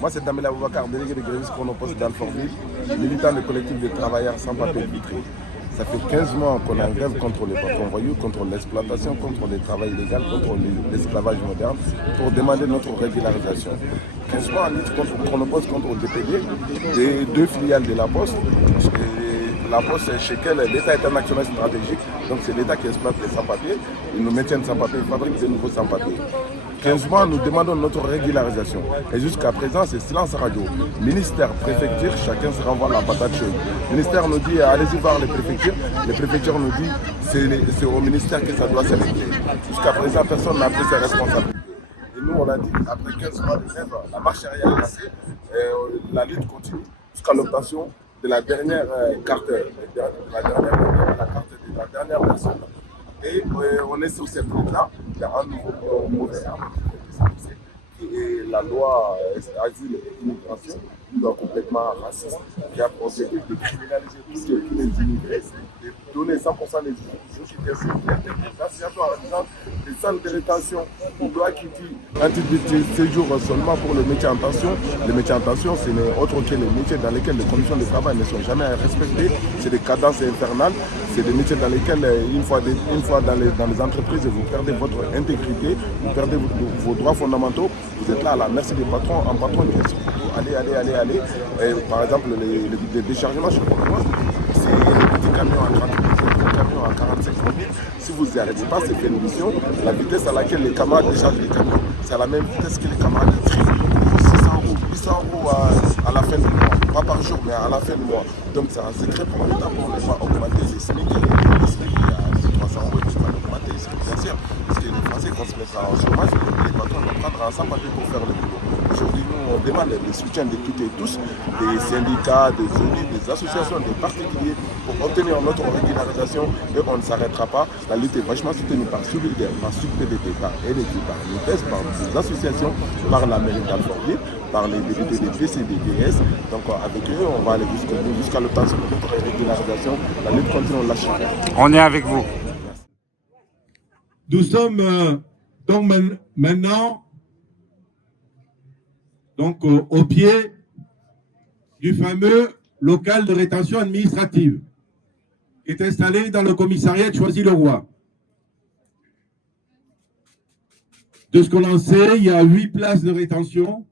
Moi, c'est Damel Aboubakar, délégué de grévistes Chronopost d'Alfortville, militant du collectif des travailleurs sans papier de Vitry. Ça fait 15 mois qu'on est en grève contre les patrons voyous, contre l'exploitation, contre le travail illégal, contre l'esclavage moderne, pour demander notre régularisation. 15 mois en lutte contre Chronopost, contre le DPD, des deux filiales de la Poste. La Poste, chez laquelle l'État est un actionnaire stratégique, donc c'est l'État qui exploite les sans-papiers, ils nous maintiennent sans-papiers, ils fabriquent de nouveaux sans-papiers. 15 mois, nous demandons notre régularisation. Et jusqu'à présent, c'est silence radio. Ministère, préfecture, chacun se renvoie la patate chaude. Le ministère nous dit, allez-y voir les préfectures nous dit, c'est au ministère que ça doit se régler. Jusqu'à présent, personne n'a pris ses responsabilités. Et nous, on a dit, après 15 mois de grève, la marche arrière est cassée, la lutte continue jusqu'à l'obtention de la dernière carte, la dernière personne. Et on est sur cette route-là, il y a un nouveau mauvais et la loi Asile et Immigration, une loi complètement raciste, qui a pour objectif de criminaliser tous les immigrés, de donner 100% des justifications, des associations artisanes, des centres de rétention, une loi qui dit un titre de séjour seulement pour le métier en tension. Le métier en tension, ce n'est autre que les métiers dans lesquels les conditions de travail ne sont jamais respectées, c'est des cadences infernales, c'est des métiers dans lesquels, une fois dans les entreprises, vous perdez votre intégrité, vous perdez vos droits fondamentaux, vous êtes là à la merci des patrons, en patron qui est allez. Et par exemple, les déchargements chez Chronopost, c'est les petits camions à 30 000, les petits camions à 45 000. Si vous n'y arrêtez pas, c'est fait une mission. La vitesse à laquelle les camarades déchargent les camions, c'est à la même vitesse que les camarades triment. 600 euros, 800 euros à la fin du mois. Pas par jour, mais à la fin du mois. Donc c'est un secret pour l'État pour ne pas augmenter les SMIC. Les SMIC, il y a 300 euros, il ne faut pas augmenter les SMIC, bien sûr. Parce que les Français, quand se mettra en chômage, les patrons vont prendre un sans-papier pour faire le boulot. Aujourd'hui, nous, on demande le soutien de toutes et tous, des syndicats, des ONU, des associations, des particuliers, pour obtenir notre régularisation. Et on ne s'arrêtera pas. La lutte est vachement soutenue par SULIDER, par SUPDT, par NET, par l'UPES, par des associations, par la mairie d'Alfortville, par les députés des PCDDS. Donc avec eux, on va aller jusqu'au bout, jusqu'à l'obtention de notre régularisation. La lutte continue, on lâche rien. On est avec vous. Nous sommes donc maintenant au pied du fameux local de rétention administrative qui est installé dans le commissariat de Choisy-le-Roi. De ce qu'on en sait, il y a 8 places de rétention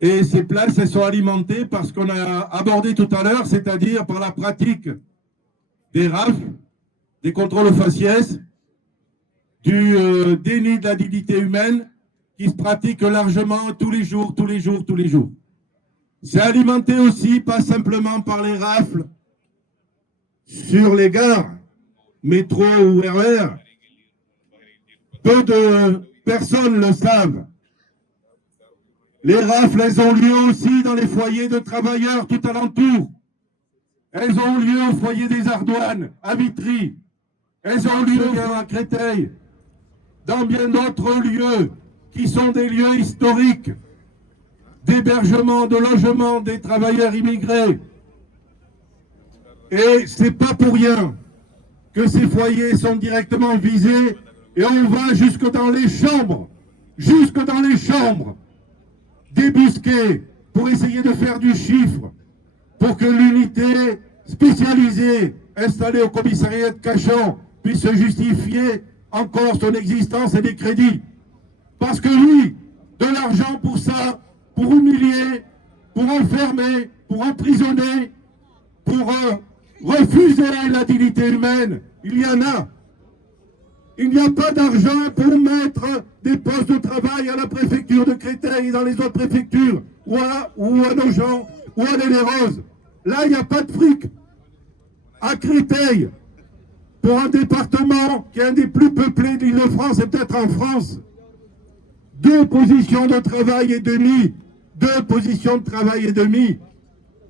et ces places, elles sont alimentées par ce qu'on a abordé tout à l'heure, c'est-à-dire par la pratique des RAF, des contrôles aux faciès, du déni de la dignité humaine qui se pratique largement tous les jours. C'est alimenté aussi, pas simplement par les rafles sur les gares, métro ou RER. Peu de personnes le savent. Les rafles, elles ont lieu aussi dans les foyers de travailleurs tout alentour. Elles ont lieu au foyer des Ardoines, à Vitry. Elles ont lieu à Créteil, dans bien d'autres lieux qui sont des lieux historiques d'hébergement, de logement des travailleurs immigrés. Et c'est pas pour rien que ces foyers sont directement visés et on va jusque dans les chambres, débusquer pour essayer de faire du chiffre, pour que l'unité spécialisée installée au commissariat de Cachan puisse se justifier encore son existence et des crédits. Parce que oui, de l'argent pour ça, pour humilier, pour enfermer, pour emprisonner, pour refuser la dignité humaine, il y en a. Il n'y a pas d'argent pour mettre des postes de travail à la préfecture de Créteil et dans les autres préfectures, ou à Nogent, ou à l'Île-et-Rose. Là, il n'y a pas de fric. À Créteil, pour un département qui est un des plus peuplés de l'Île-de-France et peut-être en France, 2 positions de travail et demie,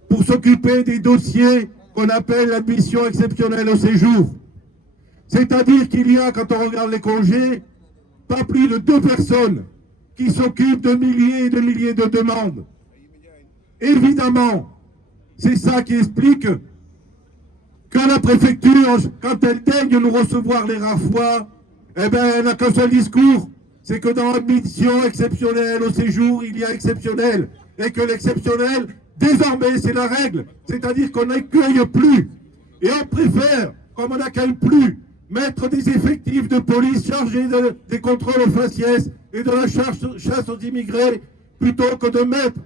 pour s'occuper des dossiers qu'on appelle l'admission exceptionnelle au séjour. C'est-à-dire qu'il y a, quand on regarde les congés, pas plus de 2 personnes qui s'occupent de milliers et de milliers de demandes. Évidemment, c'est ça qui explique que la préfecture, quand elle daigne nous recevoir les rafois, eh ben, elle n'a qu'un seul discours, c'est que dans l'admission exceptionnelle au séjour, il y a exceptionnel. Et que l'exceptionnel, désormais, c'est la règle. C'est-à-dire qu'on n'accueille plus. Et on préfère, comme on n'accueille plus, mettre des effectifs de police chargés des contrôles faciès et de la chasse aux immigrés, plutôt que de mettre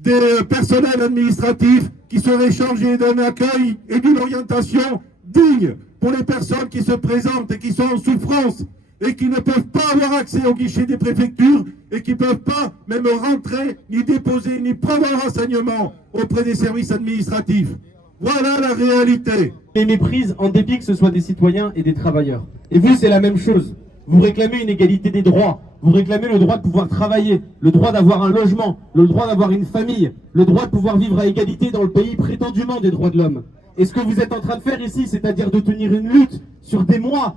des personnels administratifs qui seraient chargés d'un accueil et d'une orientation digne pour les personnes qui se présentent et qui sont en souffrance et qui ne peuvent pas avoir accès au guichet des préfectures et qui ne peuvent pas même rentrer, ni déposer, ni prendre un renseignement auprès des services administratifs. Voilà la réalité. Les méprises en dépit que ce soit des citoyens et des travailleurs. Et vous, c'est la même chose. Vous réclamez une égalité des droits. Vous réclamez le droit de pouvoir travailler, le droit d'avoir un logement, le droit d'avoir une famille, le droit de pouvoir vivre à égalité dans le pays prétendument des droits de l'homme. Et ce que vous êtes en train de faire ici, c'est-à-dire de tenir une lutte sur des mois,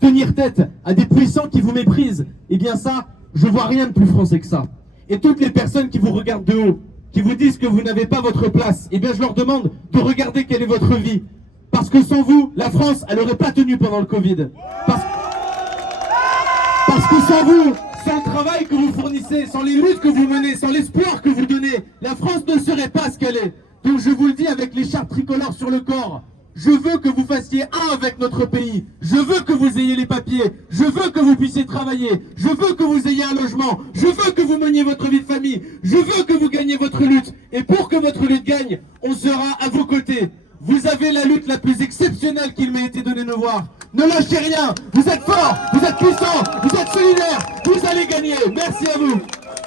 tenir tête à des puissants qui vous méprisent, eh bien ça, je vois rien de plus français que ça. Et toutes les personnes qui vous regardent de haut, qui vous disent que vous n'avez pas votre place, eh bien je leur demande de regarder quelle est votre vie. Parce que sans vous, la France, elle n'aurait pas tenu pendant le Covid. Parce que sans vous, sans le travail que vous fournissez, sans les luttes que vous menez, sans l'espoir que vous donnez, la France ne serait pas ce qu'elle est. Donc je vous le dis avec l'écharpe tricolore sur le corps, je veux que vous fassiez un avec notre pays. Je veux que vous ayez les papiers. Je veux que vous puissiez travailler. Je veux que vous ayez un logement. Je veux que vous meniez votre vie de famille. Je veux que vous gagniez votre lutte. Et pour que votre lutte gagne, on sera à vos côtés. Vous avez la lutte la plus exceptionnelle qu'il m'ait été donné de voir. Ne lâchez rien. Vous êtes forts, vous êtes puissants, vous êtes solidaires. Vous allez gagner. Merci à vous.